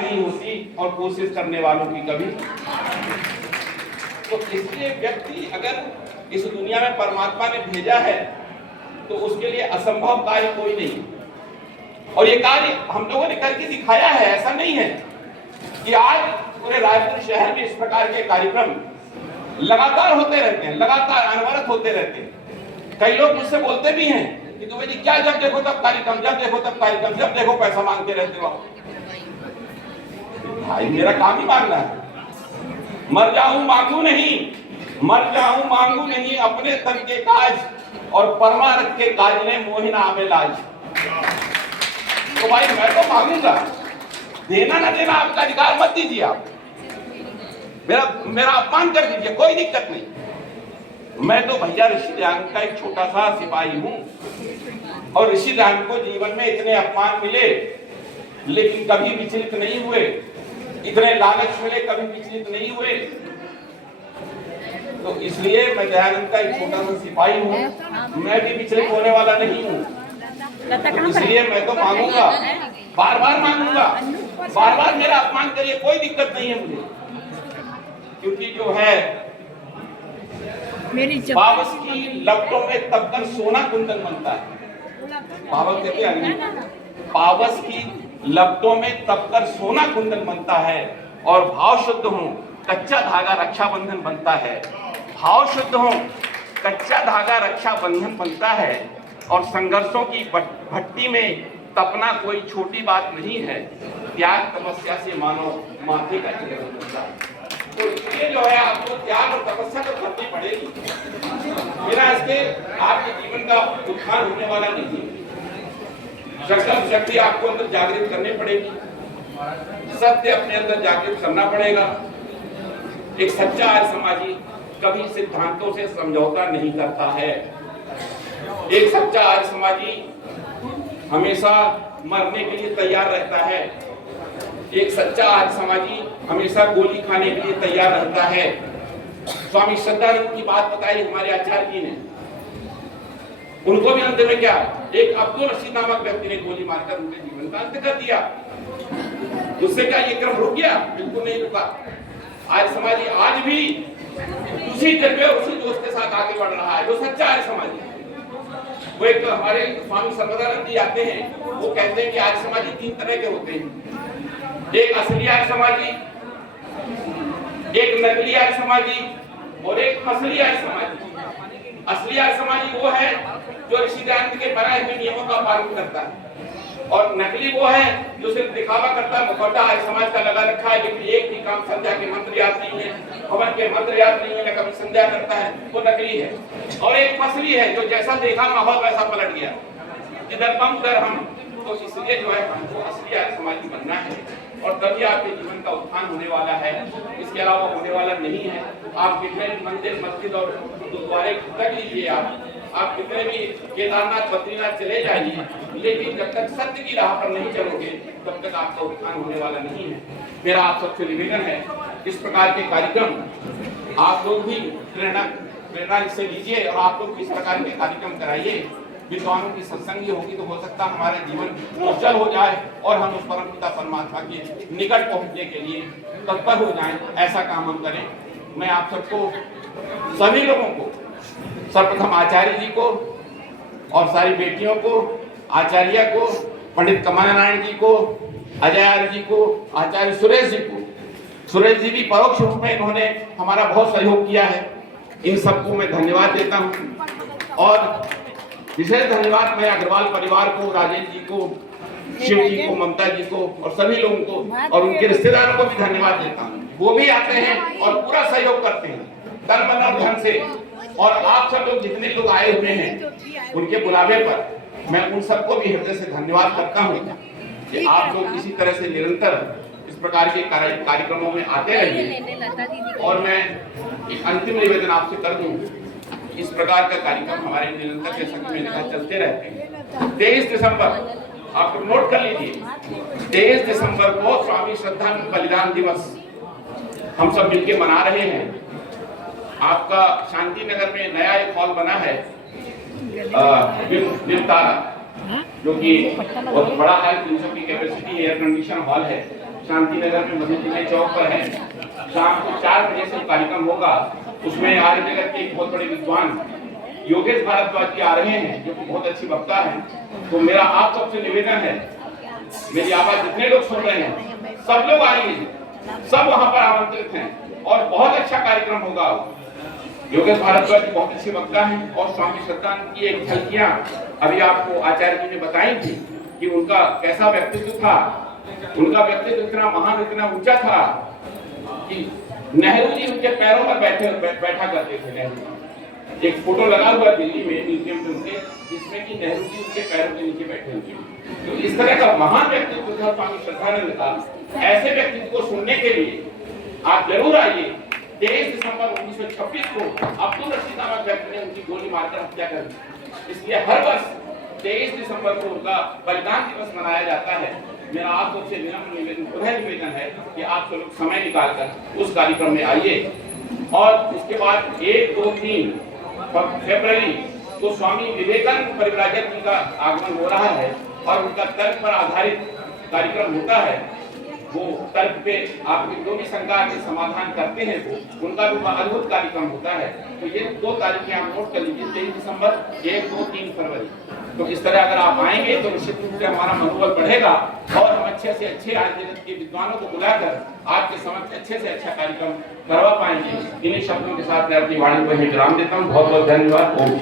नहीं होती और कोशिश करने वालों की कभी। तो इसलिए व्यक्ति अगर इस दुनिया में परमात्मा ने भेजा है तो उसके लिए असंभव कार्य कोई नहीं। और ये कार्य हम लोगों ने करके दिखाया है। ऐसा नहीं है कि आज पूरे रायपुर शहर में इस प्रकार के कार्यक्रम लगातार होते रहते हैं, लगातार अनवरत होते रहते हैं। कई लोग मुझसे बोलते भी हैं कि दुबे जी क्या जब देखो तब कार्यक्रम, जब देखो तब कार्यक्रम, जब देखो पैसा मांगते रहते हो। भाई मेरा काम ही मांगना है। मर जाऊं मांगू नहीं, मर जाऊं मांगू नहीं, अपने तन के काज और परमार्थ के काज ने मोहि नामे लाज। तो भाई मैं तो मांगूंगा, देना ना देना आपका अधिकार, मत दीजिए आप, मेरा अपमान कर दीजिए, कोई दिक्कत नहीं। मैं तो भैया ऋषिध्यान का एक छोटा सा सिपाही हूं और ऋषिध्यान को जीवन में इतने अपमान मिले लेकिन कभी विचलित नहीं हुए, इतने लालच मिले कभी विचलित नहीं हुए। तो इसलिए मैं दयानंद का एक छोटा सा सिपाही हूं, मैं भी विचलित होने वाला नहीं हूं। तो इसलिए मैं तो मांगूंगा, बार बार मांगूंगा, बार बार मेरा अपमान करिए, कोई दिक्कत नहीं है मुझे। क्योंकि जो है पावस की लपटों में तब तक सोना कुंदन बनता है। पावस कहते हैं पावस की लपटों में तब तक सोना कुंदन बनता है और भाव शुद्ध हो कच्चा धागा रक्षाबंधन बनता है। भाव शुद्ध हो कच्चा धागा रक्षाबंधन बनता है और संघर्षों की भट्टी में तपना कोई छोटी बात नहीं है। त्याग तपस्या से मानो माथे का चिन्ह बनता है। तो इसलिए जो है आपको त्याग और तपस्या तो करनी पड़ेगी, बिना इसके आपके जीवन का उत्थान होने वाला नहीं है। शक्ति आपको अंदर जागृत करनी पड़ेगी, सत्य अपने अंदर जागृत करना पड़ेगा। एक सच्चा आर्य समाजी कभी सिद्धांतों से समझौता नहीं करता है। एक सच्चा आर्य समाजी हमेशा मरने के लिए तैयार रहता है। एक सच्चा आर्य समाजी हमेशा गोली खाने के लिए तैयार रहता है। स्वामी श्रद्धानंद की बात बताई हमारे आचार्य जी ने, उनको भी अंत में क्या, एक अब्दुल रशीद नामक व्यक्ति ने गोली मारकर उनके जीवन का अंत कर दिया। उससे क्या ये क्रम रुक गया? बिल्कुल नहीं रुका। आर्य समाजी आज भी उसी जज्बे उसी जोश के साथ आगे बढ़ रहा है, जो सच्चा आर्य समाजी। वो एक हमारे स्वामी सर्वदानंद जी आते हैं, वो कहते हैं कि आर्य समाजी 3 तरह के होते हैं। एक असली आर्य समाजी, एक नकली आर्य समाजी और एक फसली आर्य समाजी। असली आर्य समाजी वो है जो ऋषिध्यान के बनाए हुए नियमों का पालन करता है, और नकली वो है जो सिर्फ दिखावा करता है। मुखौटा आर्य समाज का लगा रखा है लेकिन एक भी काम संध्या के मंत्र याद नहीं है, हवन के मंत्र याद नहीं है, न कभी संध्या करता है, वो नकली है। और एक फसली है जो जैसा देखा माहौल वैसा पलट गया, जिधर बम उधर हम। तो इसलिए जो है हमको असली आर्य समाजी बनना है और तभी आपके जीवन का उत्थान होने वाला है, इसके अलावा होने वाला नहीं है। आप कितने भी मंदिर मस्जिद और गुरुद्वारे कर लीजिए, आप कितने भी केदारनाथ बद्रीनाथ चले जाइए, लेकिन जब तक सत्य की राह पर नहीं चलोगे तब तक आपका उत्थान होने वाला नहीं है। मेरा आप सबसे निवेदन है, इस प्रकार के कार्यक्रम आप लोग भी प्रेरणा इससे लीजिए और आप लोग इस प्रकार के कार्यक्रम कराइए। विद्वानों की सत्संगी होगी तो हो सकता है हमारा जीवन उज्जवल हो जाए और हम उस परम पिता परमात्मा के निकट पहुंचने के लिए तत्पर हो जाएं। ऐसा काम हम करें। मैं आप सबको, सभी लोगों को, सर्वप्रथम आचार्य जी को और सारी बेटियों को, आचार्य को, पंडित कमल नारायण जी को, अजय आर्य जी को, आचार्य सुरेश जी को, सुरेश जी भी परोक्ष रूप में इन्होंने हमारा बहुत सहयोग किया है, इन सबको मैं धन्यवाद देता हूँ। और विशेष धन्यवाद मैं अग्रवाल परिवार को, राजेश जी को, शिव जी को, ममता जी को और सभी लोगों को और उनके रिश्तेदारों को भी धन्यवाद देता हूँ। वो भी आते हैं और पूरा सहयोग करते हैं तन मन और धन से। और आप सब लोग जितने लोग आए हुए हैं उनके बुलावे पर मैं उन सबको भी हृदय से धन्यवाद करता हूँ कि आप लोग इसी तरह से निरंतर इस प्रकार के कार्यक्रमों में आते रहिए। और मैं एक अंतिम निवेदन आपसे कर दूं, इस प्रकार का कार्यक्रम हमारे निरंतर के संघ में निरंतर चलते रहते हैं। 23 दिसंबर आप नोट कर लीजिए, 23 दिसंबर को स्वामी श्रद्धानंद बलिदान दिवस हम सब मिलकर मना रहे हैं। आपका शांति नगर में नया एक हॉल बना है निमतारा, जो कि बहुत बड़ा है, 300 की कैपेसिटी एयर कंडीशन हॉल है। शांति नगर में मधुचिले चौक पर है। शाम को 4 बजे से कार्यक्रम होगा। उसमें आर्य जगत के एक बहुत बड़े विद्वान योगेश भारद्वाज जी आ रहे हैं, जो बहुत अच्छी वक्ता है। तो मेरा आप सबसे निवेदन है, मेरी आवाज जितने लोग सुन रहे हैं सब लोग आएंगे, सब वहां पर आमंत्रित हैं और बहुत अच्छा कार्यक्रम होगा। योगेश भारद्वाज जी बहुत अच्छी वक्ता हैं और स्वामी श्रद्धानंद की एक झलकियां अभी आपको आचार्य जी ने बताई थी कि उनका कैसा व्यक्तित्व था। उनका व्यक्तित्व इतना महान, इतना ऊंचा था कि नेहरू जी उनके पैरों पर बैठा करते थे। नेहरू एक फोटो लगा हुआ दिल्ली में म्यूजियम में उनके, जिसमें कि नेहरू जी उनके पैरों के नीचे बैठे हुए। तो इस तरह का महान व्यक्तित्व था स्वामी श्रद्धानंद का। ऐसे व्यक्तित्व को सुनने के लिए आप जरूर आइए। 23 दिसंबर 1926 को अब्दुल रशीद नामक व्यक्ति ने उनकी गोली मारकर हत्या कर दी। इसलिए हर वर्ष 23 दिसंबर को उनका बलिदान दिवस मनाया जाता है। मेरा आप सबसे विनम्र निवेदन है कि आप सब लोग समय निकालकर उस कार्यक्रम में आइए। और इसके बाद 1, 2, 3 फरवरी को स्वामी विवेकानंद परिव्राजक जी का आगमन हो रहा है और उनका तर्क पर आधारित कार्यक्रम होता है। वो तर्क पे आपकी जो भी शंका के समाधान करते हैं वो उनका भी अद्भुत कार्यक्रम होता है। तो ये 2 तारीखें आप नोट कर लीजिए, 23 दिसंबर, 1, 2, 3 फरवरी। तो इस तरह अगर आप आएंगे तो निश्चित रूप से हमारा मनोबल बढ़ेगा और हम अच्छे से अच्छे आज जगत के विद्वानों को बुलाकर आपके समक्ष अच्छे से अच्छा कार्यक्रम करवा पाएंगे। इन्हीं शब्दों के साथ मैं अपनी वाणी को विराम देता हूँ। बहुत बहुत धन्यवाद।